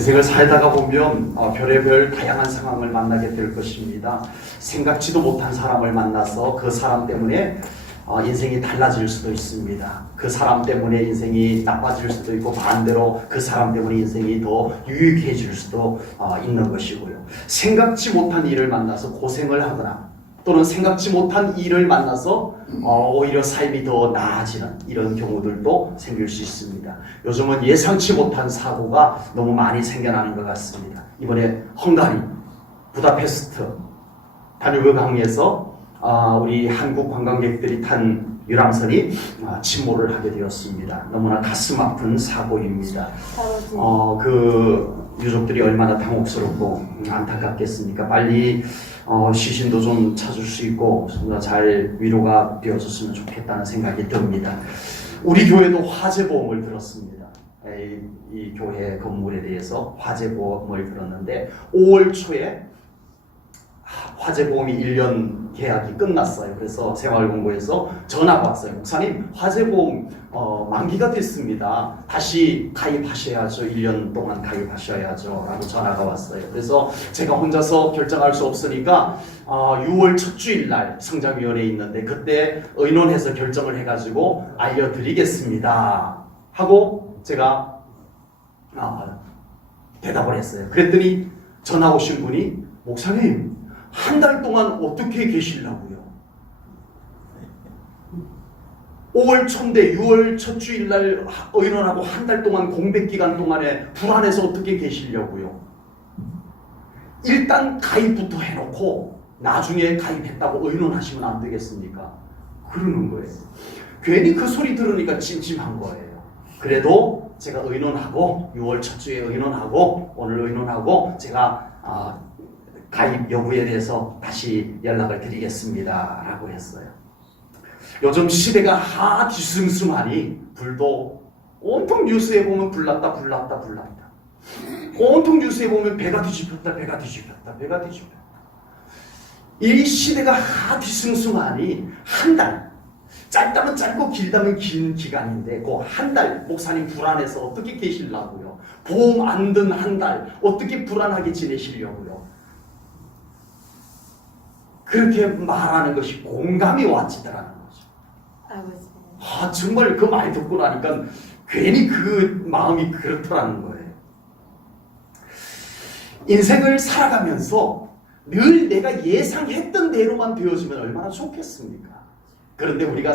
인생을 살다가 보면 별의별 다양한 상황을 만나게 될 것입니다. 생각지도 못한 사람을 만나서 그 사람 때문에 인생이 달라질 수도 있습니다. 그 사람 때문에 인생이 나빠질 수도 있고, 반대로 그 사람 때문에 인생이 더 유익해질 수도 있는 것이고요. 생각지 못한 일을 만나서 고생을 하거나, 또는 생각지 못한 일을 만나서 오히려 삶이 더 나아지는 이런 경우들도 생길 수 있습니다. 요즘은 예상치 못한 사고가 너무 많이 생겨나는 것 같습니다. 이번에 헝가리 부다페스트 다뉴브 강에서 우리 한국 관광객들이 탄 유람선이 침몰을 하게 되었습니다. 너무나 가슴 아픈 사고입니다. 그 유족들이 얼마나 당혹스럽고 안타깝겠습니까? 빨리 시신도 좀 찾을 수 있고 잘 위로가 되어줬으면 좋겠다는 생각이 듭니다. 우리 교회도 화재보험을 들었습니다. 이 교회 건물에 대해서 화재보험을 들었는데 5월 초에 화재보험이 1년 계약이 끝났어요. 그래서 생활공고에서 전화가 왔어요. 목사님, 화재보험 만기가 됐습니다. 다시 가입하셔야죠. 1년 동안 가입하셔야죠. 라고 전화가 왔어요. 그래서 제가 혼자서 결정할 수 없으니까 6월 첫 주일날 성장위원회에 있는데 그때 의논해서 결정을 해가지고 알려드리겠습니다. 하고 제가 대답을 했어요. 그랬더니 전화 오신 분이, 목사님, 한 달 동안 어떻게 계시려고요? 5월 초인데 6월 첫 주일날 의논하고 한 달 동안 공백기간 동안에 불안해서 어떻게 계시려고요? 일단 가입부터 해놓고 나중에 가입했다고 의논하시면 안 되겠습니까? 그러는 거예요. 괜히 그 소리 들으니까 찜찜한 거예요. 그래도 제가 의논하고 6월 첫 주에 의논하고 오늘 의논하고 제가 가입 여부에 대해서 다시 연락을 드리겠습니다 라고 했어요. 요즘 시대가 하뒤숭숭하니 불도 온통 뉴스에 보면 불났다 온통 뉴스에 보면 배가 뒤집혔다 이 시대가 하뒤숭숭하니 한 달, 짧다면 짧고 길다면 긴 기간인데 그 한 달 목사님 불안해서 어떻게 계시려고요? 보험 안 든 한 달 어떻게 불안하게 지내시려고요? 그렇게 말하는 것이 공감이 와지더라는 거죠. 정말 그 말 듣고 나니까 괜히 그 마음이 그렇더라는 거예요. 인생을 살아가면서 늘 내가 예상했던 대로만 되어지면 얼마나 좋겠습니까? 그런데 우리가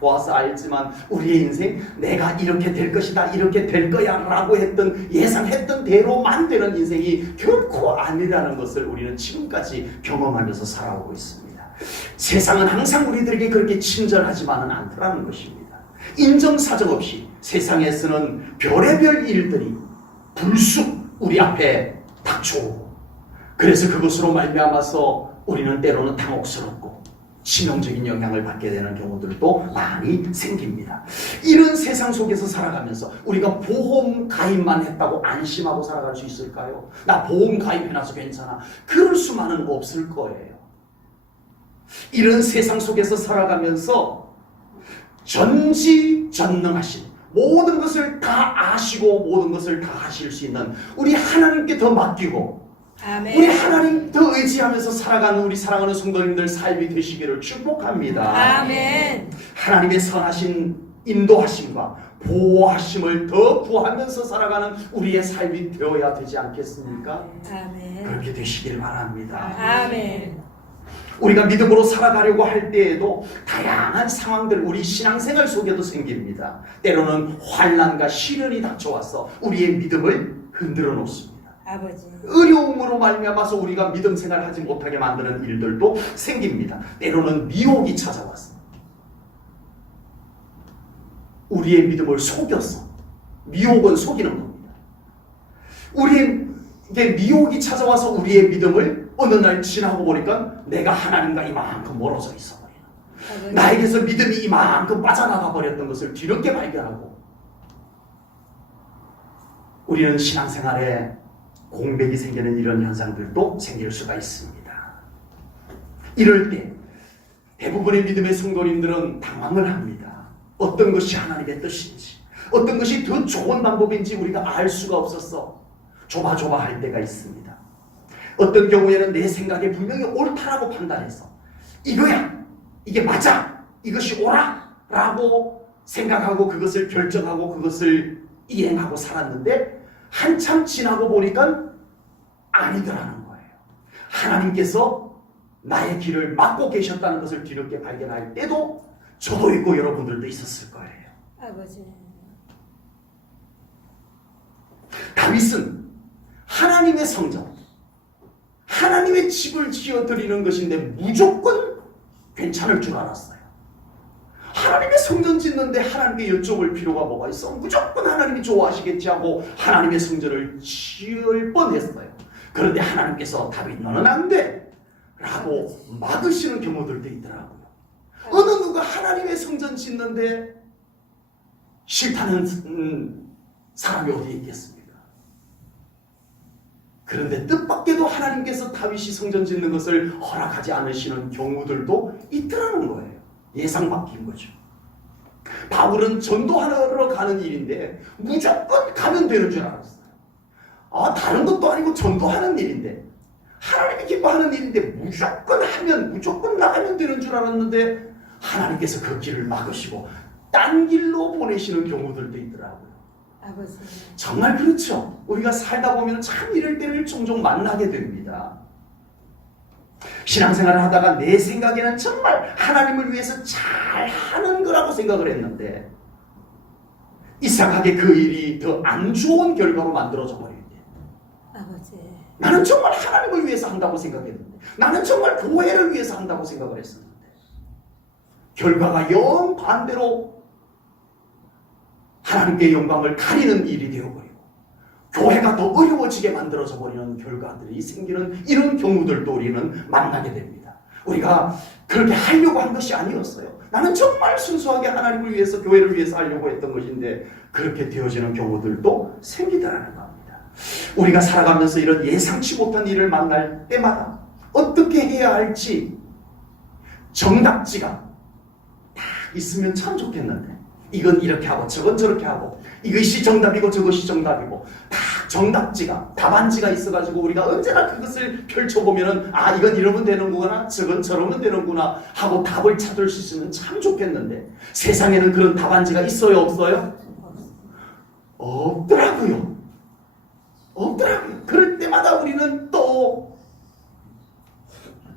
보아서 알지만 우리의 인생, 내가 이렇게 될 것이다, 이렇게 될 거야 라고 예상했던 대로만 되는 인생이 결코 아니라는 것을 우리는 지금까지 경험하면서 살아오고 있습니다. 세상은 항상 우리들에게 그렇게 친절하지만은 않더라는 것입니다. 인정사정 없이 세상에서는 별의별 일들이 불쑥 우리 앞에 닥쳐오고, 그래서 그것으로 말미암아서 우리는 때로는 당혹스럽고 치명적인 영향을 받게 되는 경우들도 많이 생깁니다. 이런 세상 속에서 살아가면서 우리가 보험 가입만 했다고 안심하고 살아갈 수 있을까요? 나 보험 가입해놔서 괜찮아. 그럴 수만은 없을 거예요. 이런 세상 속에서 살아가면서 전지전능하신, 모든 것을 다 아시고 모든 것을 다 하실 수 있는 우리 하나님께 더 맡기고, 아멘. 우리 하나님 더 의지하면서 살아가는 우리 사랑하는 성도님들 삶이 되시기를 축복합니다. 아멘. 하나님의 선하신 인도하심과 보호하심을 더 구하면서 살아가는 우리의 삶이 되어야 되지 않겠습니까? 아멘. 그렇게 되시길 바랍니다. 아멘. 우리가 믿음으로 살아가려고 할 때에도 다양한 상황들 우리 신앙생활 속에도 생깁니다. 때로는 환난과 시련이 닥쳐와서 우리의 믿음을 흔들어 놓습니다. 아버지. 어려움으로 말미암아서 우리가 믿음 생활을 하지 못하게 만드는 일들도 생깁니다. 때로는 미혹이 찾아와서 우리의 믿음을 속여서, 미혹은 속이는 겁니다. 우리에게 미혹이 찾아와서 우리의 믿음을 어느 날 지나고 보니까 내가 하나님과 이만큼 멀어져 있어 버리는, 나에게서 믿음이 이만큼 빠져나가 버렸던 것을 뒤늦게 발견하고, 우리는 신앙생활에 공백이 생기는 이런 현상들도 생길 수가 있습니다. 이럴 때 대부분의 믿음의 성도님들은 당황을 합니다. 어떤 것이 하나님의 뜻인지, 어떤 것이 더 좋은 방법인지 우리가 알 수가 없었어. 조바조바할 때가 있습니다. 어떤 경우에는 내 생각에 분명히 옳다라고 판단해서 이거야, 이게 맞아, 이것이 옳아 라고 생각하고 그것을 결정하고 그것을 이행하고 살았는데 한참 지나고 보니까 아니더라는 거예요. 하나님께서 나의 길을 막고 계셨다는 것을 뒤늦게 발견할 때도 저도 있고 여러분들도 있었을 거예요. 아버지. 다윗은 하나님의 성전, 하나님의 집을 지어드리는 것인데 무조건 괜찮을 줄 알았어요. 하나님의 성전 짓는데 하나님께 여쭤볼 필요가 뭐가 있어? 무조건 하나님이 좋아하시겠지 하고 하나님의 성전을 지을 뻔했어요. 그런데 하나님께서 다윗 너는 안 돼! 라고 막으시는 경우들도 있더라고요. 어느 누가 하나님의 성전 짓는데 싫다는 사람이 어디 있겠습니까? 그런데 뜻밖에도 하나님께서 다윗이 성전 짓는 것을 허락하지 않으시는 경우들도 있더라는 거예요. 예상 바뀐 거죠. 바울은 전도하러 가는 일인데 무조건 가면 되는 줄 알았어요. 다른 것도 아니고 전도하는 일인데 하나님이 기뻐하는 일인데 무조건 나가면 되는 줄 알았는데 하나님께서 그 길을 막으시고 딴 길로 보내시는 경우들도 있더라고요. 아버지. 정말 그렇죠. 우리가 살다 보면 참 이럴 때를 종종 만나게 됩니다. 신앙생활을 하다가 내 생각에는 정말 하나님을 위해서 잘 하는 거라고 생각을 했는데 이상하게 그 일이 더 안 좋은 결과로 만들어져 버릴 때 아버지. 나는 정말 하나님을 위해서 한다고 생각했는데 나는 정말 교회를 위해서 한다고 생각을 했었는데 결과가 영 반대로 하나님께 영광을 가리는 일이 되어버리고 교회가 더 어려워지게 만들어져 버리는 결과들이 생기는 이런 경우들도 우리는 만나게 됩니다. 우리가 그렇게 하려고 한 것이 아니었어요. 나는 정말 순수하게 하나님을 위해서 교회를 위해서 하려고 했던 것인데 그렇게 되어지는 경우들도 생기더라는 겁니다. 우리가 살아가면서 이런 예상치 못한 일을 만날 때마다 어떻게 해야 할지 정답지가 딱 있으면 참 좋겠는데 이건 이렇게 하고 저건 저렇게 하고 이것이 정답이고 저것이 정답이고 다 정답지가 답안지가 있어가지고 우리가 언제나 그것을 펼쳐보면은 이건 이러면 되는구나 저건 저러면 되는구나 하고 답을 찾을 수 있으면 참 좋겠는데 세상에는 그런 답안지가 있어요 없어요? 없더라고요. 그럴 때마다 우리는 또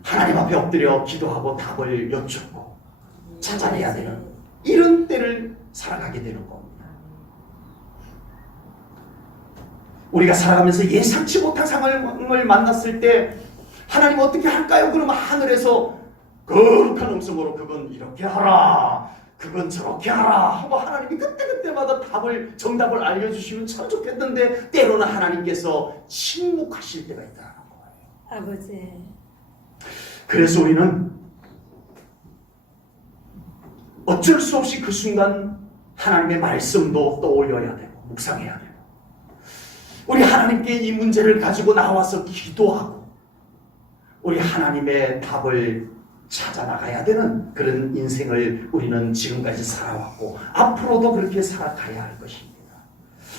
하나님 앞에 엎드려 기도하고 답을 여쭙고 찾아내야 되는 이런 때를 살아가게 되는 겁니다. 우리가 살아가면서 예상치 못한 상황을 만났을 때 하나님 어떻게 할까요? 그러면 하늘에서 거룩한 음성으로 그건 이렇게 하라 그건 저렇게 하라 하고 하나님이 그때그때마다 정답을 알려주시면 참 좋겠는데 때로는 하나님께서 침묵하실 때가 있다는 거예요. 아버지. 그래서 우리는 어쩔 수 없이 그 순간 하나님의 말씀도 떠올려야 되고 묵상해야 되고 우리 하나님께 이 문제를 가지고 나와서 기도하고 우리 하나님의 답을 찾아 나가야 되는 그런 인생을 우리는 지금까지 살아왔고 앞으로도 그렇게 살아가야 할 것입니다.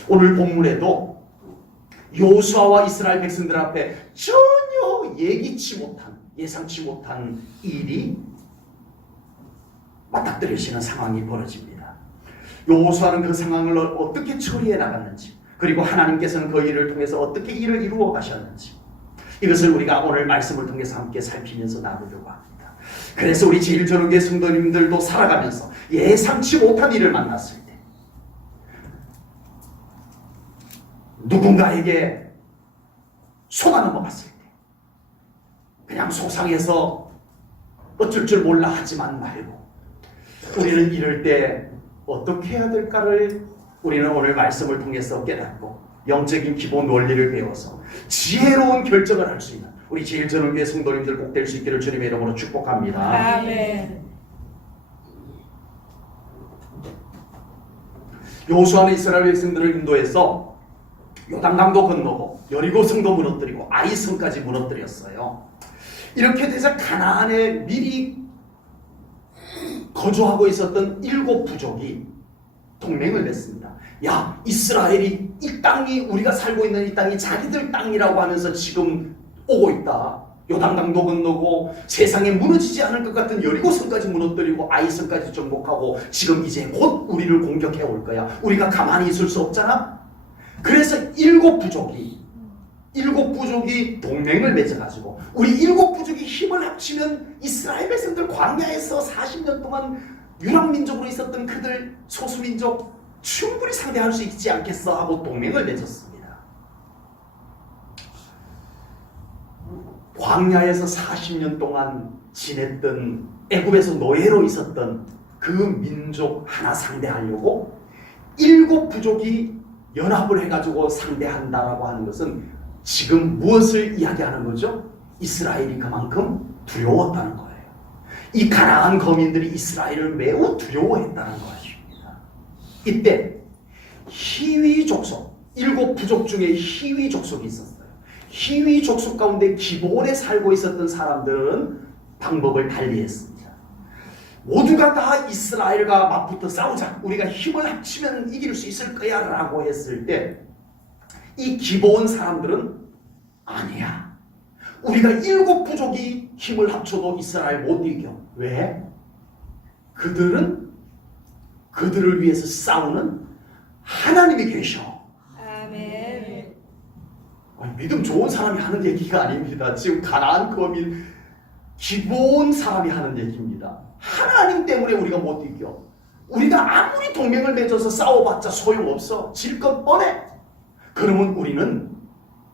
오늘 본문에도 여호수아와 이스라엘 백성들 앞에 전혀 예상치 못한 일이 맞닥뜨리시는 상황이 벌어집니다. 여호수아는 그 상황을 어떻게 처리해 나갔는지 그리고 하나님께서는 그 일을 통해서 어떻게 일을 이루어 가셨는지 이것을 우리가 오늘 말씀을 통해서 함께 살피면서 나누려고 합니다. 그래서 우리 제일전후교회 성도님들도 살아가면서 예상치 못한 일을 만났을 때 누군가에게 속아 넘어갔을 때 그냥 속상해서 어쩔 줄 몰라 하지만 말고 우리는 이럴 때 어떻게 해야 될까를 우리는 오늘 말씀을 통해서 깨닫고 영적인 기본 원리를 배워서 지혜로운 결정을 할 수 있는 우리 제일전후교회 성도님들 꼭 될 수 있기를 주님의 이름으로 축복합니다. 아멘. 여호수아는 이스라엘 백성들을 인도해서 요단강도 건너고 여리고 성도 무너뜨리고 아이성까지 무너뜨렸어요. 이렇게 되자 가나안에 미리 거주하고 있었던 7 부족이 동맹을 맺습니다. 야, 이스라엘이 이 땅이 우리가 살고 있는 이 땅이 자기들 땅이라고 하면서 지금 오고 있다. 요단강도 건너고 세상에 무너지지 않을 것 같은 여리고성까지 무너뜨리고 아이성까지 정복하고 지금 이제 곧 우리를 공격해 올 거야. 우리가 가만히 있을 수 없잖아. 그래서 일곱 부족이 동맹을 맺어가지고 우리 일곱 부족이 힘을 합치면 이스라엘 백성들 광야에서 40년 동안 유랑민족으로 있었던 그들 소수민족 충분히 상대할 수 있지 않겠어 하고 동맹을 맺었습니다. 광야에서 40년 동안 지냈던 애굽에서 노예로 있었던 그 민족 하나 상대하려고 일곱 부족이 연합을 해가지고 상대한다라고 하는 것은 지금 무엇을 이야기하는 거죠? 이스라엘이 그만큼 두려웠다는 거예요. 이 가나안 거민들이 이스라엘을 매우 두려워했다는 것입니다. 이때 히위 족속, 일곱 부족 중에 히위 족속이 있었어요. 히위 족속 가운데 기본에 살고 있었던 사람들은 방법을 달리했습니다. 모두가 다 이스라엘과 맞붙어 싸우자, 우리가 힘을 합치면 이길 수 있을 거야 라고 했을 때 이 기본 사람들은 아니야, 우리가 일곱 부족이 힘을 합쳐도 이스라엘 못 이겨. 왜? 그들은 그들을 위해서 싸우는 하나님이 계셔. 아멘. 믿음 좋은 사람이 하는 얘기가 아닙니다. 지금 가나안 거민 기본 사람이 하는 얘기입니다. 하나님 때문에 우리가 못 이겨. 우리가 아무리 동맹을 맺어서 싸워봤자 소용없어. 질 것 뻔해. 그러면 우리는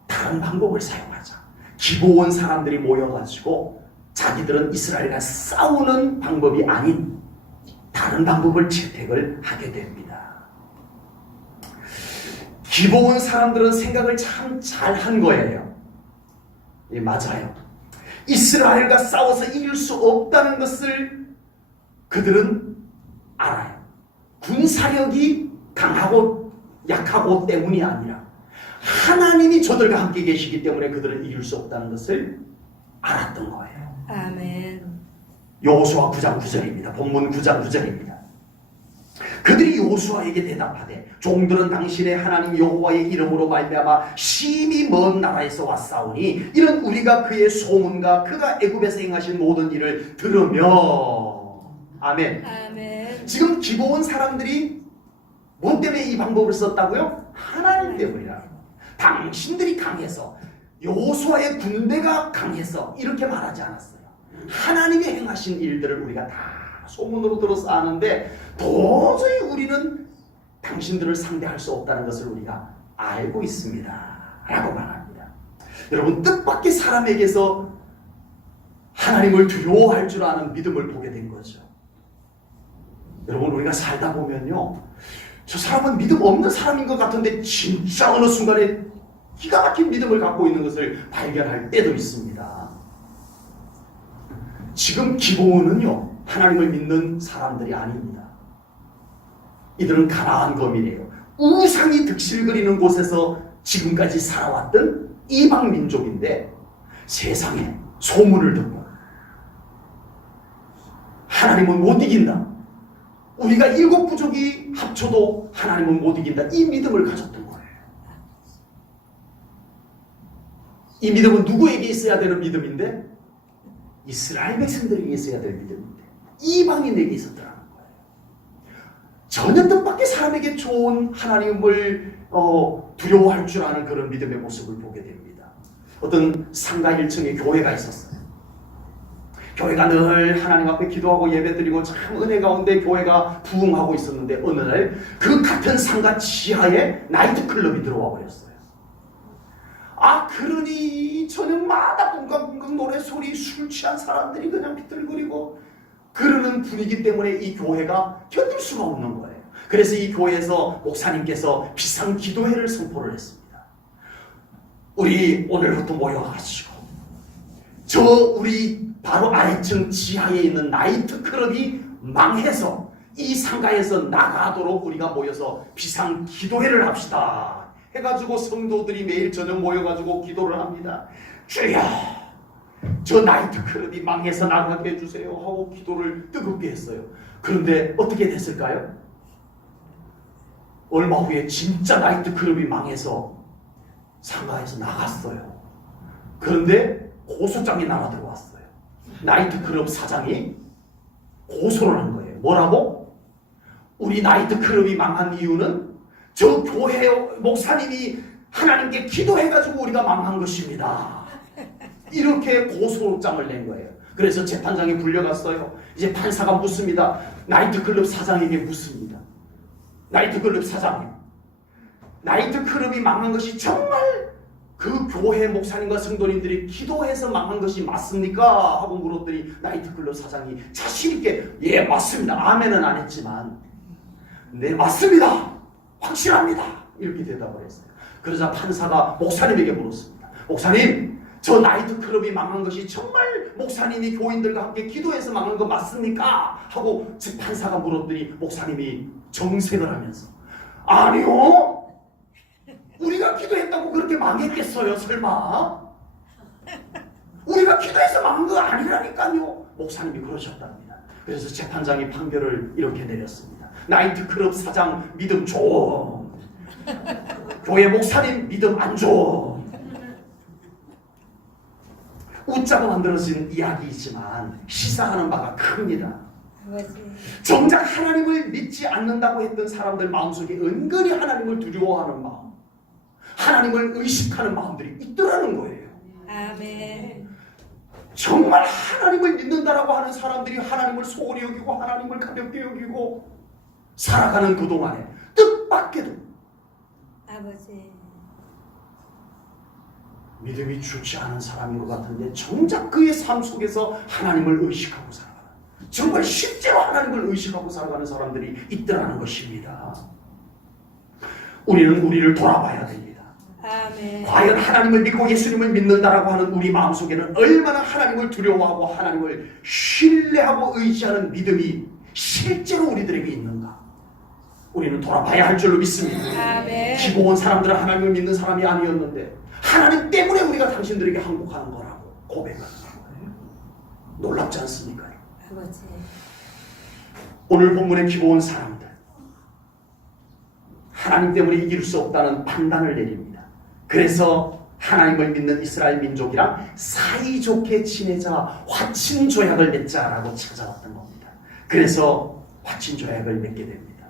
다른 방법을 사용하자. 기본 사람들이 모여가지고 자기들은 이스라엘과 싸우는 방법이 아닌 다른 방법을 채택을 하게 됩니다. 기본 사람들은 생각을 참 잘한 거예요. 예, 맞아요. 이스라엘과 싸워서 이길 수 없다는 것을 그들은 알아요. 군사력이 강하고 약하고 때문이 아니라 하나님이 저들과 함께 계시기 때문에 그들은 이길 수 없다는 것을 알았던 거예요. 아멘. 여호수아 9장 9절입니다. 본문 9장 9절입니다. 그들이 여호수아에게 대답하되 종들은 당신의 하나님 여호와의 이름으로 말미암아 심히 먼 나라에서 왔사오니 이는 우리가 그의 소문과 그가 애굽에서 행하신 모든 일을 들으며. 아멘. 아멘. 지금 기본 사람들이 뭐 때문에 이 방법을 썼다고요? 하나님 때문이라. 당신들이 강해서, 여호수아의 군대가 강해서 이렇게 말하지 않았어요. 하나님이 행하신 일들을 우리가 다 소문으로 들어서 아는데 도저히 우리는 당신들을 상대할 수 없다는 것을 우리가 알고 있습니다 라고 말합니다. 여러분, 뜻밖의 사람에게서 하나님을 두려워할 줄 아는 믿음을 보게 된 거죠. 여러분, 우리가 살다 보면요, 저 사람은 믿음 없는 사람인 것 같은데 진짜 어느 순간에 기가 막힌 믿음을 갖고 있는 것을 발견할 때도 있습니다. 지금 기본은요, 하나님을 믿는 사람들이 아닙니다. 이들은 가나안 거민이에요. 우상이 득실거리는 곳에서 지금까지 살아왔던 이방 민족인데 세상에 소문을 듣고 하나님은 못 이긴다, 우리가 일곱 부족이 합쳐도 하나님은 못 이긴다, 이 믿음을 가졌던 거예요. 이 믿음은 누구에게 있어야 되는 믿음인데? 이스라엘 백성들에게 있어야 될 믿음인데 이방인에게 있었더라는 거예요. 전혀 뜻밖의 사람에게 좋은 하나님을 두려워할 줄 아는 그런 믿음의 모습을 보게 됩니다. 어떤 상가 1층에 교회가 있었어요. 교회가 늘 하나님 앞에 기도하고 예배드리고 참 은혜 가운데 교회가 부흥하고 있었는데 어느 날 그 같은 상가 지하에 나이트클럽이 들어와 버렸어요. 그러니 저녁마다 붕강붕강 노래소리, 술 취한 사람들이 그냥 비틀거리고 그러는 분위기 때문에 이 교회가 견딜 수가 없는 거예요. 그래서 이 교회에서 목사님께서 비상 기도회를 선포를 했습니다. 우리 오늘부터 모여가지고 우리 바로 아래층 지하에 있는 나이트클럽이 망해서 이 상가에서 나가도록 우리가 모여서 비상 기도회를 합시다 해가지고 성도들이 매일 저녁 모여가지고 기도를 합니다. 주여, 저 나이트클럽이 망해서 나가게 해주세요 하고 기도를 뜨겁게 했어요. 그런데 어떻게 됐을까요? 얼마 후에 진짜 나이트클럽이 망해서 상가에서 나갔어요. 그런데 고소장이 날아 들어왔어요. 나이트클럽 사장이 고소를 한 거예요. 뭐라고? 우리 나이트클럽이 망한 이유는 저 교회 목사님이 하나님께 기도해가지고 우리가 망한 것입니다. 이렇게 고소장을 낸 거예요. 그래서 재판장이 불려갔어요. 이제 판사가 묻습니다. 나이트클럽 사장에게 묻습니다. 나이트클럽 사장님, 나이트클럽이 망한 것이 정말 그 교회 목사님과 성도님들이 기도해서 망한 것이 맞습니까? 하고 물었더니 나이트클럽 사장이 자신 있게 예 맞습니다. 아멘은 안 했지만 네 맞습니다. 확실합니다. 이렇게 대답을 했어요. 그러자 판사가 목사님에게 물었습니다. 목사님, 저 나이트클럽이 망한 것이 정말 목사님이 교인들과 함께 기도해서 망한 거 맞습니까? 하고 판사가 물었더니 목사님이 정색을 하면서 아니요. 우리가 기도했다고 그렇게 망했겠어요? 설마? 우리가 기도해서 망한 거 아니라니까요. 목사님이 그러셨답니다. 그래서 재판장이 판결을 이렇게 내렸습니다. 나이트클럽 사장 믿음 좀, 교회 목사님 믿음 안 좀. 웃자고 만들어진 이야기이지만 시사하는 바가 큽니다. 정작 하나님을 믿지 않는다고 했던 사람들 마음속에 은근히 하나님을 두려워하는 마음, 하나님을 의식하는 마음들이 있더라는 거예요. 아멘. 정말 하나님을 믿는다라고 하는 사람들이 하나님을 소홀히 여기고 하나님을 가볍게 여기고 살아가는 그동안에 뜻밖에도 아버지. 믿음이 좋지 않은 사람인 것 같은데 정작 그의 삶 속에서 하나님을 의식하고 살아가는, 정말 실제로 하나님을 의식하고 살아가는 사람들이 있더라는 것입니다. 우리는 우리를 돌아봐야 됩니다. 아멘. 과연 하나님을 믿고 예수님을 믿는다라고 하는 우리 마음속에는 얼마나 하나님을 두려워하고 하나님을 신뢰하고 의지하는 믿음이 실제로 우리들에게 있는가? 우리는 돌아봐야 할 줄로 믿습니다. 아멘. 기고온 사람들은 하나님을 믿는 사람이 아니었는데 하나님 때문에 우리가 당신들에게 항복하는 거라고 고백하는 거예요. 놀랍지 않습니까? 아버지. 오늘 본문에 기고온 사람들, 하나님 때문에 이길 수 없다는 판단을 내립니다. 그래서 하나님을 믿는 이스라엘 민족이랑 사이좋게 지내자, 화친조약을 맺자라고 찾아왔던 겁니다. 그래서 화친조약을 맺게 됩니다.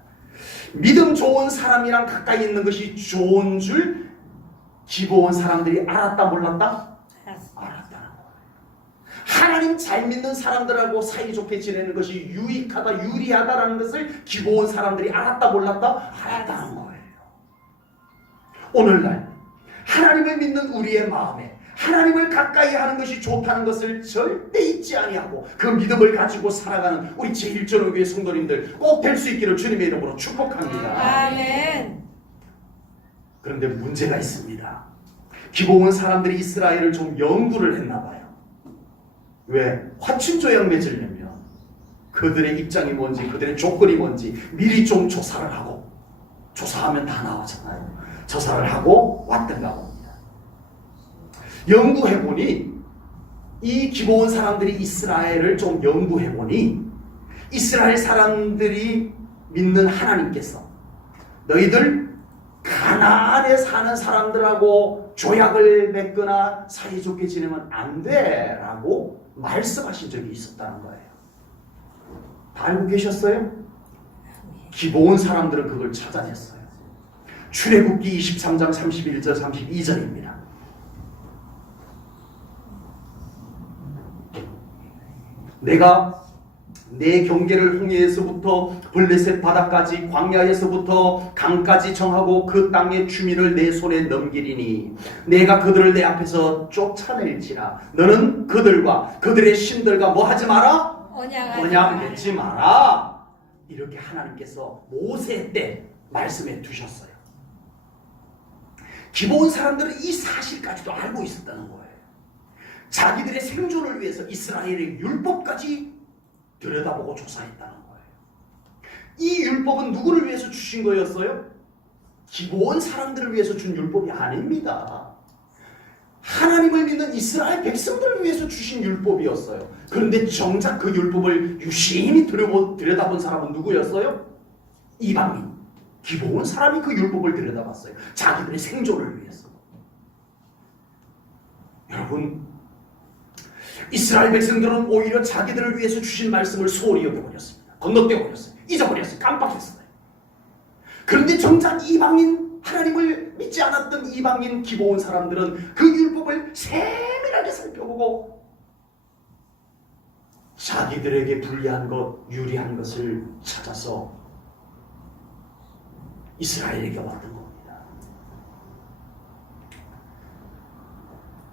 믿음 좋은 사람이랑 가까이 있는 것이 좋은 줄 기고온 사람들이 알았다 몰랐다? 알았다는 거예요. 하나님 잘 믿는 사람들하고 사이좋게 지내는 것이 유익하다, 유리하다라는 것을 기고온 사람들이 알았다 몰랐다? 알았다는 거예요. 오늘날 하나님을 믿는 우리의 마음에 하나님을 가까이 하는 것이 좋다는 것을 절대 잊지 아니하고 그 믿음을 가지고 살아가는 우리 제1전후교회 성도님들 꼭 될 수 있기를 주님의 이름으로 축복합니다. 아멘. 그런데 문제가 있습니다. 기고온 사람들이 이스라엘을 좀 연구를 했나 봐요. 왜? 화친조약 맺으려면 그들의 입장이 뭔지, 그들의 조건이 뭔지 미리 좀 조사를 하고, 조사하면 다 나오잖아요. 조사를 하고 왔던가 봅니다. 연구해보니 이 기고온 사람들이 이스라엘을 좀 연구해보니 이스라엘 사람들이 믿는 하나님께서 너희들 가나안에 사는 사람들하고 조약을 맺거나 사이좋게 지내면 안 돼라고 말씀하신 적이 있었다는 거예요. 다 알고 계셨어요? 기고온 사람들은 그걸 찾아냈어요. 출애굽기 23장 31절 32절입니다. 내가 내 경계를 홍해에서부터 블레셋 바다까지 광야에서부터 강까지 정하고 그 땅의 주민을 내 손에 넘기리니 내가 그들을 내 앞에서 쫓아낼지라 너는 그들과 그들의 신들과 뭐 하지 마라? 언약 맺지 마라. 이렇게 하나님께서 모세 때 말씀해 두셨어요. 기본 사람들은 이 사실까지도 알고 있었다는 거예요. 자기들의 생존을 위해서 이스라엘의 율법까지 들여다보고 조사했다는 거예요. 이 율법은 누구를 위해서 주신 거였어요? 기본 사람들을 위해서 준 율법이 아닙니다. 하나님을 믿는 이스라엘 백성들을 위해서 주신 율법이었어요. 그런데 정작 그 율법을 유심히 들여다본 사람은 누구였어요? 이방인, 기본 사람이 그 율법을 들여다봤어요. 자기들의 생존을 위해서. 여러분, 이스라엘 백성들은 오히려 자기들을 위해서 주신 말씀을 소홀히 여겨버렸습니다. 건너뛰어버렸어요. 잊어버렸어요. 깜빡했어요. 그런데 정작 이방인, 하나님을 믿지 않았던 이방인 기본 사람들은 그 율법을 세밀하게 살펴보고 자기들에게 불리한 것, 유리한 것을 찾아서 이스라엘에게 왔던 겁니다.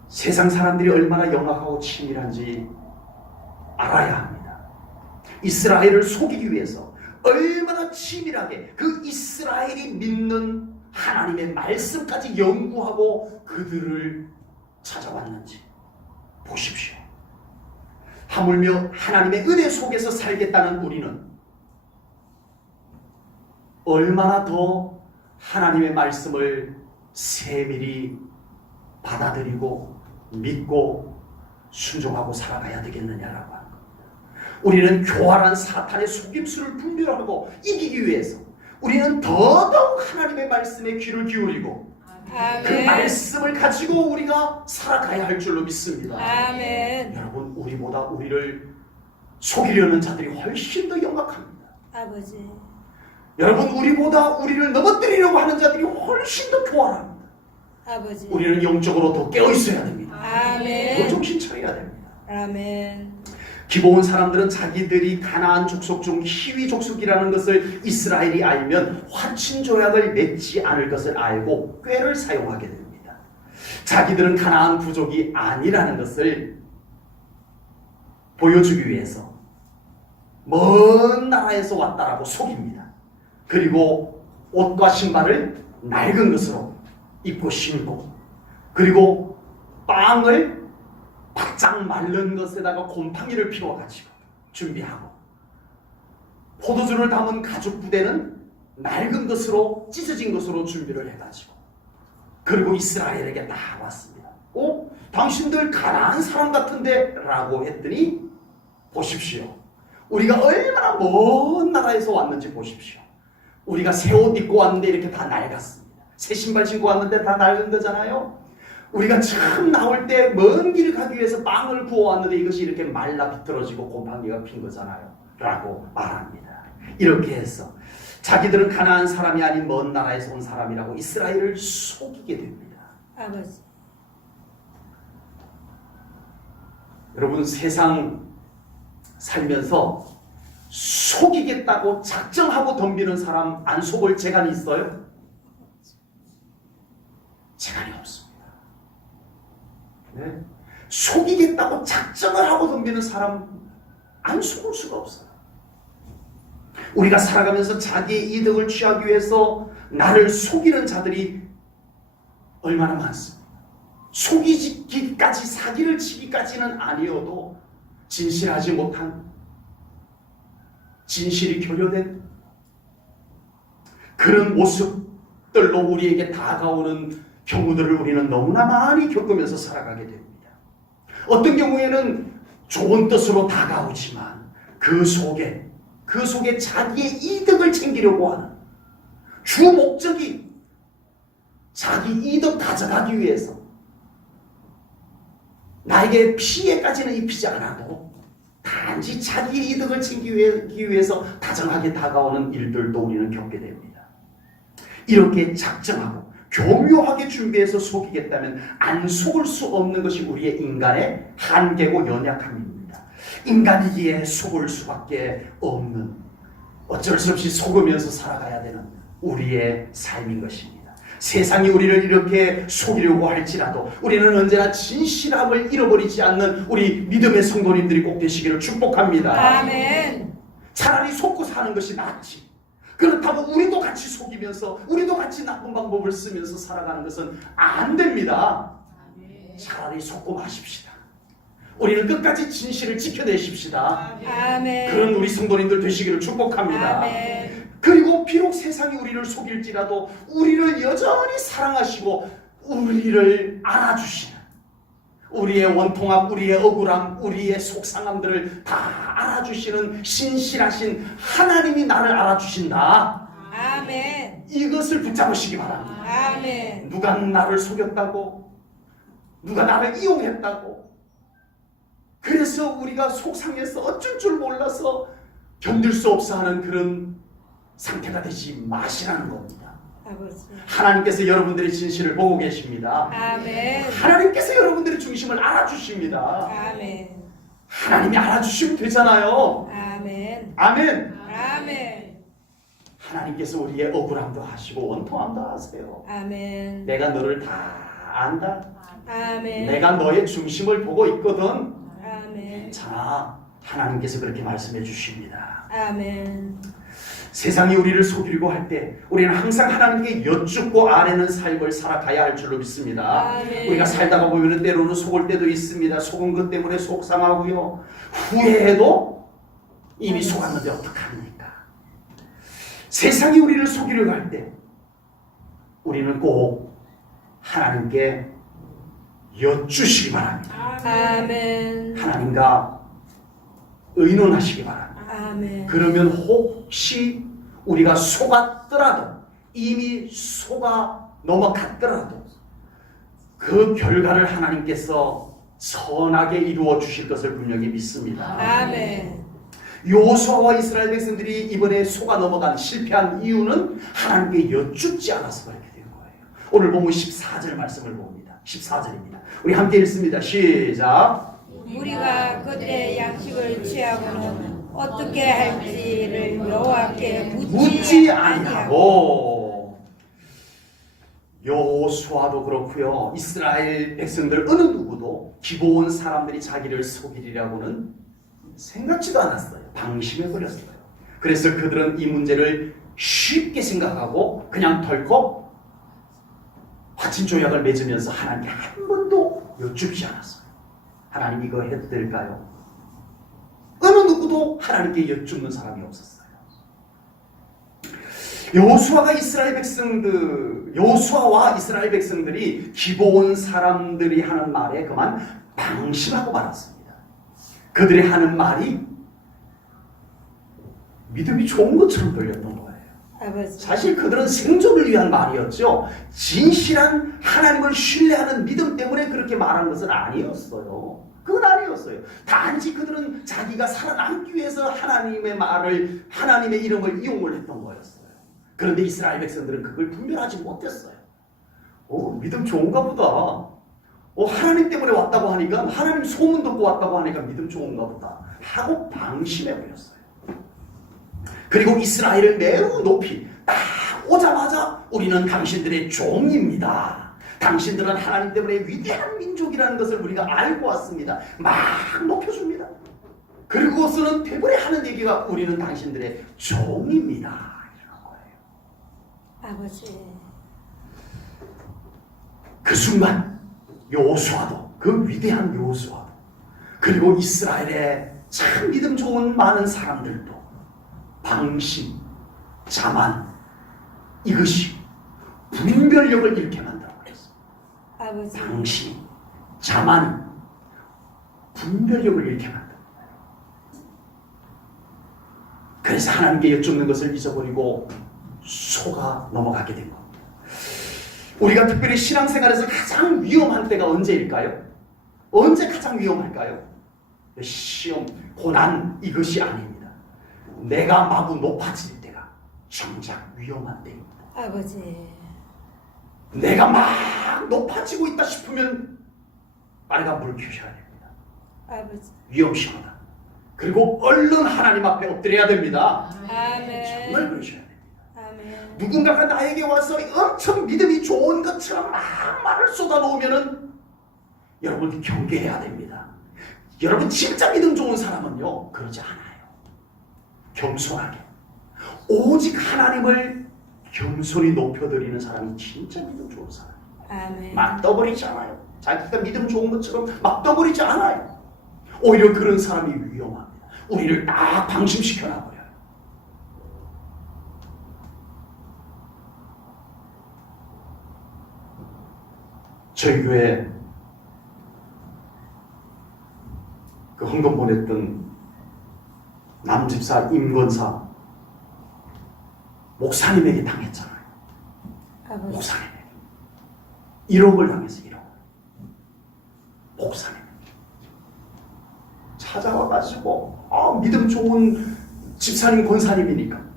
세상 사람들이 얼마나 영악하고 치밀한지 알아야 합니다. 이스라엘을 속이기 위해서 얼마나 치밀하게 그 이스라엘이 믿는 하나님의 말씀까지 연구하고 그들을 찾아왔는지 보십시오. 하물며 하나님의 은혜 속에서 살겠다는 우리는 얼마나 더 하나님의 말씀을 세밀히 받아들이고 믿고 순종하고 살아가야 되겠느냐라고 하는 겁니다. 우리는 교활한 사탄의 속임수를 분별하고 이기기 위해서 우리는 더더욱 하나님의 말씀에 귀를 기울이고 그 말씀을 가지고 우리가 살아가야 할 줄로 믿습니다. 아멘. 여러분, 우리보다 우리를 속이려는 자들이 훨씬 더 영악합니다. 아버지. 여러분, 우리보다 우리를 넘어뜨리려고 하는 자들이 훨씬 더 교활합니다. 아버지. 우리는 영적으로 더 깨어 있어야 됩니다. 아멘. 더 정신 차려야 됩니다. 아멘. 기본 사람들은 자기들이 가나안 족속 중 히위 족속이라는 것을 이스라엘이 알면 화친 조약을 맺지 않을 것을 알고 꾀를 사용하게 됩니다. 자기들은 가나안 부족이 아니라는 것을 보여주기 위해서 먼 나라에서 왔다라고 속입니다. 그리고 옷과 신발을 낡은 것으로 입고 신고, 그리고 빵을 바짝 마른 것에다가 곰팡이를 피워가지고 준비하고, 포도주를 담은 가죽 부대는 낡은 것으로 찢어진 것으로 준비를 해가지고, 그리고 이스라엘에게 나왔습니다. 당신들 가나안 사람 같은데? 라고 했더니 보십시오. 우리가 얼마나 먼 나라에서 왔는지 보십시오. 우리가 새 옷 입고 왔는데 이렇게 다 낡았습니다. 새 신발 신고 왔는데 다 낡은 거잖아요. 우리가 처음 나올 때 먼 길을 가기 위해서 빵을 구워왔는데 이것이 이렇게 말라 비틀어지고 곰팡이가 핀 거잖아요. 라고 말합니다. 이렇게 해서 자기들은 가나안 사람이 아닌 먼 나라에서 온 사람이라고 이스라엘을 속이게 됩니다. 아버지. 여러분, 세상 살면서 속이겠다고 작정하고 덤비는 사람 안 속을 재간이 있어요? 재간이 없습니다. 네? 속이겠다고 작정을 하고 덤비는 사람 안 속을 수가 없어요. 우리가 살아가면서 자기의 이득을 취하기 위해서 나를 속이는 자들이 얼마나 많습니다. 속이기까지, 사기를 치기까지는 아니어도 진실하지 못한, 진실이 결여된 그런 모습들로 우리에게 다가오는 경우들을 우리는 너무나 많이 겪으면서 살아가게 됩니다. 어떤 경우에는 좋은 뜻으로 다가오지만 그 속에 자기의 이득을 챙기려고 하는 주 목적이 자기 이득 가져가기 위해서 나에게 피해까지는 입히지 않아도 단지 자기의 이득을 챙기기 위해서 다정하게 다가오는 일들도 우리는 겪게 됩니다. 이렇게 작정하고 교묘하게 준비해서 속이겠다면 안 속을 수 없는 것이 우리의 인간의 한계고 연약함입니다. 인간이기에 속을 수밖에 없는, 어쩔 수 없이 속으면서 살아가야 되는 우리의 삶인 것입니다. 세상이 우리를 이렇게 속이려고 할지라도 우리는 언제나 진실함을 잃어버리지 않는 우리 믿음의 성도님들이 꼭 되시기를 축복합니다. 아멘. 차라리 속고 사는 것이 낫지. 그렇다고 우리도 같이 속이면서 우리도 같이 나쁜 방법을 쓰면서 살아가는 것은 안 됩니다. 차라리 속고 마십시다. 우리는 끝까지 진실을 지켜내십시다. 아멘. 그런 우리 성도님들 되시기를 축복합니다. 아멘. 그리고 비록 세상이 우리를 속일지라도 우리를 여전히 사랑하시고 우리를 알아주시는, 우리의 원통함, 우리의 억울함, 우리의 속상함들을 다 알아주시는 신실하신 하나님이 나를 알아주신다. 아멘. 이것을 붙잡으시기 바랍니다. 아멘. 누가 나를 속였다고, 누가 나를 이용했다고, 그래서 우리가 속상해서 어쩔 줄 몰라서 견딜 수 없어 하는 그런 상태가 되지 마시라는 겁니다. 아버지. 하나님께서 여러분들의 진실을 보고 계십니다. 아멘. 하나님께서 여러분들의 중심을 알아주십니다. 아멘. 하나님이 알아주시면 되잖아요. 아멘. 아멘. 아멘. 하나님께서 우리의 억울함도 하시고 원통함도 하세요. 아멘. 내가 너를 다 안다. 아멘. 내가 너의 중심을 보고 있거든. 아멘. 자, 하나님께서 그렇게 말씀해 주십니다. 아멘. 세상이 우리를 속이려고 할 때 우리는 항상 하나님께 여쭙고 아뢰는 삶을 살아가야 할 줄로 믿습니다. 아멘. 우리가 살다가 보면 때로는 속을 때도 있습니다. 속은 것 때문에 속상하고요. 후회해도 이미 속았는데 어떡합니까? 세상이 우리를 속이려고 할 때 우리는 꼭 하나님께 여쭈시기 바랍니다. 아멘. 하나님과 의논하시기 바랍니다. 아멘. 그러면 혹시 우리가 속았더라도, 이미 속아 넘어갔더라도 그 결과를 하나님께서 선하게 이루어 주실 것을 분명히 믿습니다. 아멘. 여호수아와 이스라엘 백성들이 이번에 속아 넘어간 실패한 이유는 하나님께 여쭙지 않아서 그렇게 된 거예요. 오늘 보면 14절 말씀을 봅니다. 14절입니다. 우리 함께 읽습니다. 시작. 우리가 그들의 양식을 취하고는 어떻게 할지를 여호와께 묻지 아니하고. 여호수아도 그렇고요, 이스라엘 백성들 어느 누구도 기브온 사람들이 자기를 속이리라고는 생각지도 않았어요. 방심해 버렸어요. 그래서 그들은 이 문제를 쉽게 생각하고 그냥 덜컥 화친 조약을 맺으면서 하나님께 한 번도 여쭙지 않았어요. 하나님 이거 해도 될까요? 어느 누구도 하나님께 여쭙는 사람이 없었어요. 여호수아와 이스라엘 백성들이 기브온 사람들이 하는 말에 그만 방심하고 말았습니다. 그들이 하는 말이 믿음이 좋은 것처럼 들렸던 거예요. 아버지. 사실 그들은 생존을 위한 말이었죠. 진실한 하나님을 신뢰하는 믿음 때문에 그렇게 말한 것은 아니었어요. 그건 아니었어요. 단지 그들은 자기가 살아남기 위해서 하나님의 말을, 하나님의 이름을 이용을 했던 거였어요. 그런데 이스라엘 백성들은 그걸 분별하지 못했어요. 믿음 좋은가 보다. 하나님 때문에 왔다고 하니까, 하나님 소문 듣고 왔다고 하니까 믿음 좋은가 보다 하고 방심해 버렸어요. 그리고 이스라엘을 매우 높이 딱 오자마자 우리는 당신들의 종입니다. 당신들은 하나님 때문에 위대한 민족이라는 것을 우리가 알고 왔습니다. 막 높여줍니다. 그리고서는 대부분 하는 얘기가 우리는 당신들의 종입니다. 이런 거예요. 아버지. 그 순간 여호수아도, 그 위대한 여호수아도, 그리고 이스라엘의 참 믿음 좋은 많은 사람들도 방심, 자만, 이것이 분별력을 잃게 만들어버렸어요. 아버지. 방심, 자만이 분별력을 잃게 만들어요. 그래서 하나님께 여쭙는 것을 잊어버리고 속아 넘어가게 된 겁니다. 우리가 특별히 신앙생활에서 가장 위험한 때가 언제일까요? 언제 가장 위험할까요? 시험, 고난, 이것이 아닙니다. 내가 마구 높아질 때가 정작 위험한 때입니다. 아버지. 내가 막 높아지고 있다 싶으면 빨간 불 켜셔야 됩니다. 아버지. 위험시하다. 그리고 얼른 하나님 앞에 엎드려야 됩니다. 아멘. 정말 그러셔야 됩니다. 아멘. 누군가가 나에게 와서 엄청 믿음이 좋은 것처럼 막 말을 쏟아놓으면은 여러분 경계해야 됩니다. 여러분 진짜 믿음 좋은 사람은요 그러지 않아요. 겸손하게 오직 하나님을 겸손히 높여드리는 사람이 진짜 믿음 좋은 사람. 아멘. 막 떠버리지 않아요. 자기가 믿음 좋은 것처럼 막 떠버리지 않아요. 오히려 그런 사람이 위험합니다. 우리를 딱 방심시켜 놔버려요. 저희 교회 그 헌금 보냈던 남집사 임건사, 목사님에게 당했잖아요. 아버지. 목사님에게 1억을 당해서 1억. 목사님 찾아와가지고 믿음 좋은 집사님 권사님이니까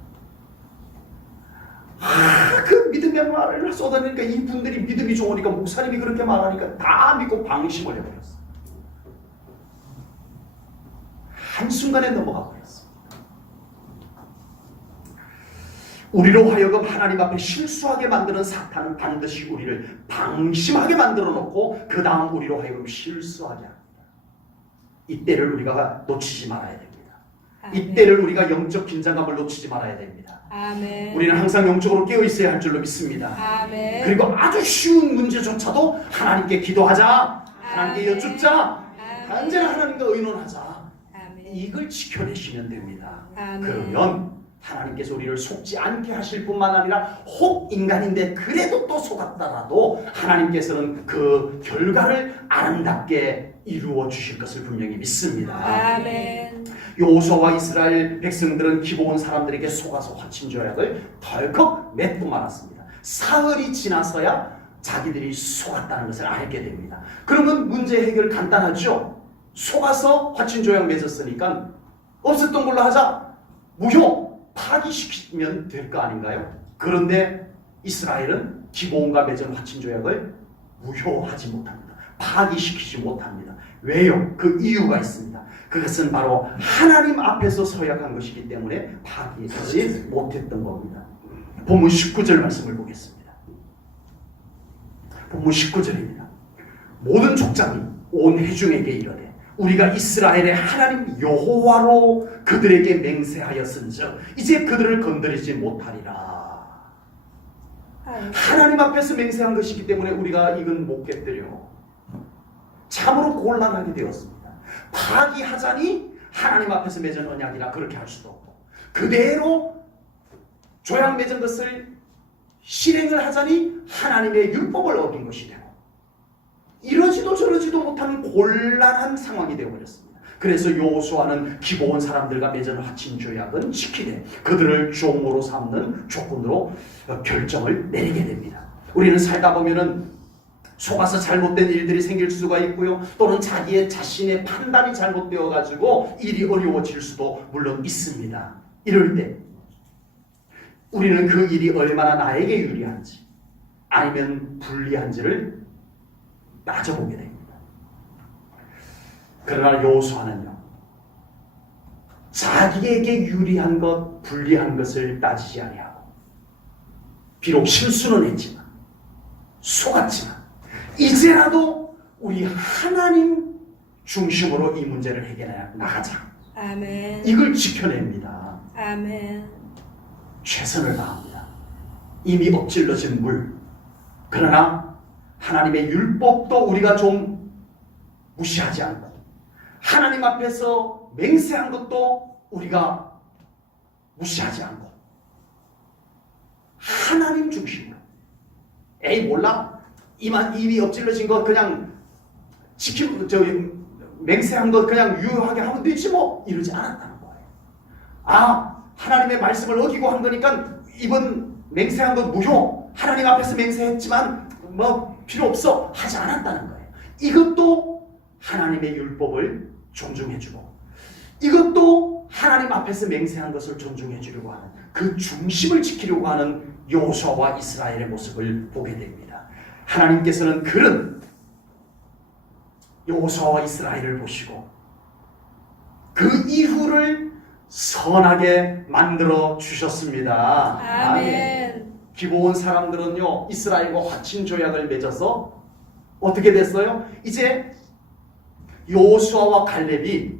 그 믿음의 말을 쏟아내니까 이분들이 믿음이 좋으니까 목사님이 그렇게 말하니까 다 믿고 방심을 해버렸어. 한순간에 넘어가 버렸어. 우리로 하여금 하나님 앞에 실수하게 만드는 사탄은 반드시 우리를 방심하게 만들어 놓고 그 다음 우리로 하여금 실수하게 합니다. 이때를 우리가 놓치지 말아야 됩니다. 이때를 우리가 영적 긴장감을 놓치지 말아야 됩니다. 아멘. 우리는 항상 영적으로 깨어 있어야 할 줄로 믿습니다. 아멘. 그리고 아주 쉬운 문제조차도 하나님께 기도하자, 하나님께 여쭙자, 언제나 하나님과 의논하자. 아멘. 이걸 지켜내시면 됩니다. 아멘. 그러면 하나님께서 우리를 속지 않게 하실 뿐만 아니라 혹 인간인데 그래도 또 속았다라도 하나님께서는 그 결과를 아름답게 이루어 주실 것을 분명히 믿습니다. 아멘. 여호수아와 이스라엘 백성들은 기브온 사람들에게 속아서 화친 조약을 덜컥 맺고 말았습니다. 사흘이 지나서야 자기들이 속았다는 것을 알게 됩니다. 그러면 문제 해결 간단하죠. 속아서 화친 조약 맺었으니까 없었던 걸로 하자. 무효 파기시키면 될 거 아닌가요? 그런데 이스라엘은 기브온과 맺은 화친 조약을 무효하지 못합니다. 파기시키지 못합니다. 왜요? 그 이유가 있습니다. 그것은 바로 하나님 앞에서 서약한 것이기 때문에 파기하지 못했던 겁니다. 본문 19절 말씀을 보겠습니다. 본문 19절입니다. 모든 족장이 온 회중에게 이르되 우리가 이스라엘의 하나님 여호와로 그들에게 맹세하였은즉 이제 그들을 건드리지 못하리라. 하나님 앞에서 맹세한 것이기 때문에 우리가 이건 못 깨뜨려. 참으로 곤란하게 되었습니다. 파기하자니 하나님 앞에서 맺은 언약이라 그렇게 할 수도 없고 그대로 조약 맺은 것을 실행을 하자니 하나님의 율법을 어긴 것이 되고 이러지도 저러지도 못하는 곤란한 상황이 되어버렸습니다. 그래서 여호수아는 기브온 사람들과 맺은 화친 조약은 지키되 그들을 종으로 삼는 조건으로 결정을 내리게 됩니다. 우리는 살다 보면은 속아서 잘못된 일들이 생길 수가 있고요. 또는 자신의 판단이 잘못되어 가지고 일이 어려워질 수도 물론 있습니다. 이럴 때 우리는 그 일이 얼마나 나에게 유리한지 아니면 불리한지를 따져보게 됩니다. 그러나 여호수아는요, 자기에게 유리한 것, 불리한 것을 따지지 아니하고 비록 실수는 했지만 속았지만 이제라도 우리 하나님 중심으로 이 문제를 해결해 나가자. 아멘. 이걸 지켜냅니다. 아멘. 최선을 다합니다. 이미 엎질러진 물. 그러나 하나님의 율법도 우리가 좀 무시하지 않고 하나님 앞에서 맹세한 것도 우리가 무시하지 않고 하나님 중심으로 에이 몰라 이미 엎질러진 것 그냥 맹세한 것 그냥 유효하게 하면 되지 뭐 이러지 않았다는 거예요. 하나님의 말씀을 어기고 한 거니까 이번 맹세한 것 무효. 하나님 앞에서 맹세했지만 뭐 필요 없어 하지 않았다는 거예요. 이것도 하나님의 율법을 존중해주고 이것도 하나님 앞에서 맹세한 것을 존중해 주려고 하는 그 중심을 지키려고 하는 여호수아와 이스라엘의 모습을 보게 됩니다. 하나님께서는 그런 여호수아와 이스라엘을 보시고 그 이후를 선하게 만들어 주셨습니다. 아멘. 기브온 사람들은요 이스라엘과 화친 조약을 맺어서 어떻게 됐어요? 이제 여호수아와 갈렙이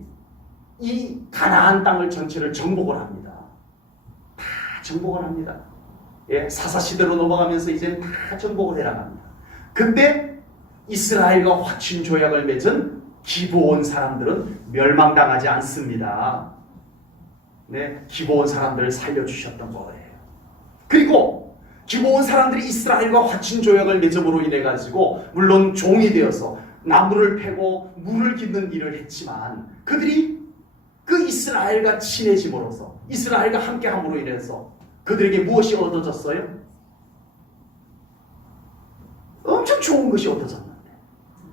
이 가나안 땅을 전체를 정복을 합니다. 다 정복을 합니다. 사사 시대로 넘어가면서 이제 다 정복을 해나갑니다. 근데 이스라엘과 화친 조약을 맺은 기브온 사람들은 멸망당하지 않습니다. 기브온 사람들을 살려주셨던 거예요. 그리고 기브온 사람들이 이스라엘과 화친 조약을 맺음으로 인해 가지고 물론 종이 되어서 나무를 패고 물을 깃는 일을 했지만 그들이 그 이스라엘과 친해짐으로써 이스라엘과 함께함으로 인해서 그들에게 무엇이 얻어졌어요? 엄청 좋은 것이 얻어졌는데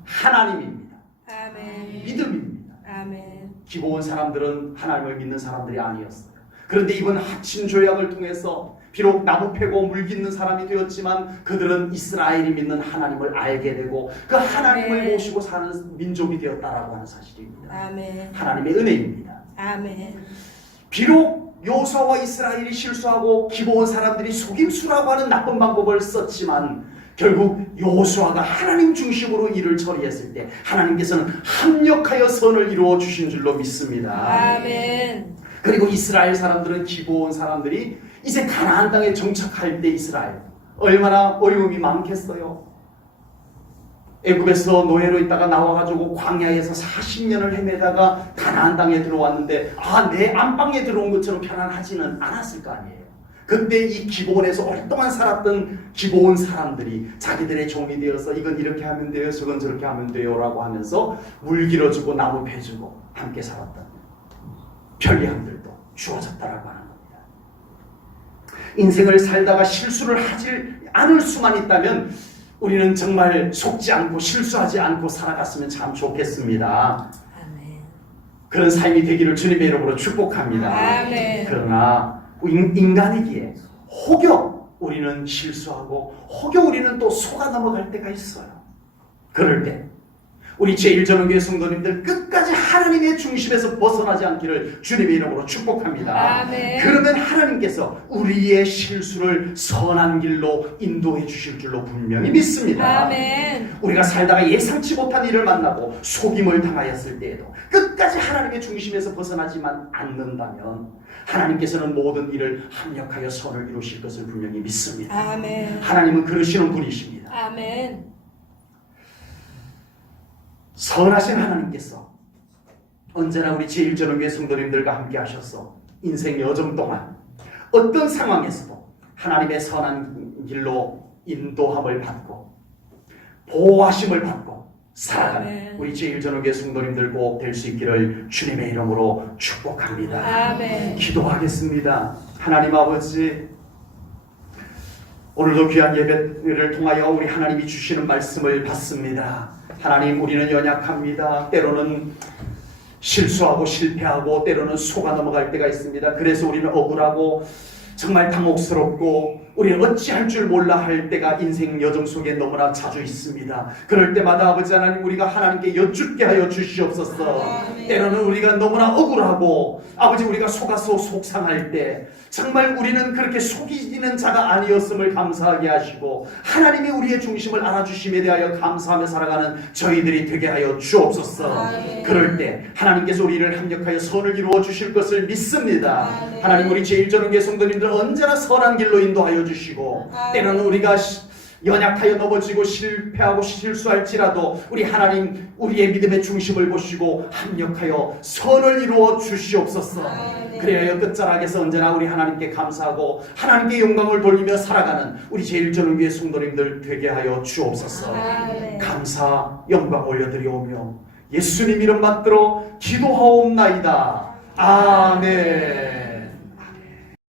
하나님입니다. 아멘. 믿음입니다. 아멘. 기고온 사람들은 하나님을 믿는 사람들이 아니었어요. 그런데 이번 합친 조약을 통해서 비록 나무 패고 물 깃는 사람이 되었지만 그들은 이스라엘이 믿는 하나님을 알게 되고 그 하나님을 아멘. 모시고 사는 민족이 되었다라고 하는 사실입니다. 아멘. 하나님의 은혜입니다. 아멘. 비록 여호수아와 이스라엘이 실수하고 기브온 사람들이 속임수라고 하는 나쁜 방법을 썼지만 결국 여호수아가 하나님 중심으로 일을 처리했을 때 하나님께서는 합력하여 선을 이루어 주신 줄로 믿습니다. 아멘. 그리고 이스라엘 사람들은 기브온 사람들이 이제 가나안 땅에 정착할 때 이스라엘 얼마나 어려움이 많겠어요. 애굽에서 노예로 있다가 나와가지고 광야에서 40년을 헤매다가 가나안 땅에 들어왔는데 내 안방에 들어온 것처럼 편안하지는 않았을 거 아니에요. 그때 이 기브온에서 오랫동안 살았던 기브온 사람들이 자기들의 종이 되어서 이건 이렇게 하면 돼요, 저건 저렇게 하면 돼요 라고 하면서 물 길어주고 나무 패주고 함께 살았던 편리함들도 주어졌다라고 하는 겁니다. 인생을 살다가 실수를 하지 않을 수만 있다면 우리는 정말 속지 않고 실수하지 않고 살아갔으면 참 좋겠습니다. 아멘. 그런 삶이 되기를 주님의 이름으로 축복합니다. 아멘. 그러나 인간이기에 혹여 우리는 실수하고 혹여 우리는 또 속아 넘어갈 때가 있어요. 그럴 때 우리 제1전원교회 성도님들 끝까지 하나님의 중심에서 벗어나지 않기를 주님의 이름으로 축복합니다. 아멘. 그러면 하나님께서 우리의 실수를 선한 길로 인도해 주실 줄로 분명히 믿습니다. 아멘. 우리가 살다가 예상치 못한 일을 만나고 속임을 당하였을 때에도 끝까지 하나님의 중심에서 벗어나지만 않는다면 하나님께서는 모든 일을 합력하여 선을 이루실 것을 분명히 믿습니다. 아멘. 하나님은 그러시는 분이십니다. 아멘. 선하신 하나님께서 언제나 우리 제1전원교회 성도님들과 함께 하셔서 인생 여정 동안 어떤 상황에서도 하나님의 선한 길로 인도함을 받고 보호하심을 받고 살아가는 아멘. 우리 제1전원교회 성도님들 꼭 될 수 있기를 주님의 이름으로 축복합니다. 아멘. 기도하겠습니다. 하나님 아버지, 오늘도 귀한 예배를 통하여 우리 하나님이 주시는 말씀을 받습니다. 하나님, 우리는 연약합니다. 때로는 실수하고 실패하고 때로는 속아 넘어갈 때가 있습니다. 그래서 우리는 억울하고 정말 당혹스럽고 우리는 어찌할 줄 몰라 할 때가 인생 여정 속에 너무나 자주 있습니다. 그럴 때마다 아버지 하나님, 우리가 하나님께 여쭙게 하여 주시옵소서. 때로는 우리가 너무나 억울하고 아버지, 우리가 속아서 속상할 때 정말 우리는 그렇게 속이는 자가 아니었음을 감사하게 하시고 하나님이 우리의 중심을 알아주심에 대하여 감사하며 살아가는 저희들이 되게 하여 주옵소서. 그럴 때 하나님께서 우리를 합력하여 선을 이루어 주실 것을 믿습니다. 하나님, 우리 제1전원교회 성도님들 언제나 선한 길로 인도하여 주시고 때로는 우리가 연약하여 넘어지고 실패하고 실수할지라도 우리 하나님, 우리의 믿음의 중심을 보시고 합력하여 선을 이루어 주시옵소서. 그래야 끝자락에서 언제나 우리 하나님께 감사하고 하나님께 영광을 돌리며 살아가는 우리 제1전원교회 성도님들 되게 하여 주옵소서. 감사 영광 올려드리오며 예수님 이름 받들어 기도하옵나이다. 아멘.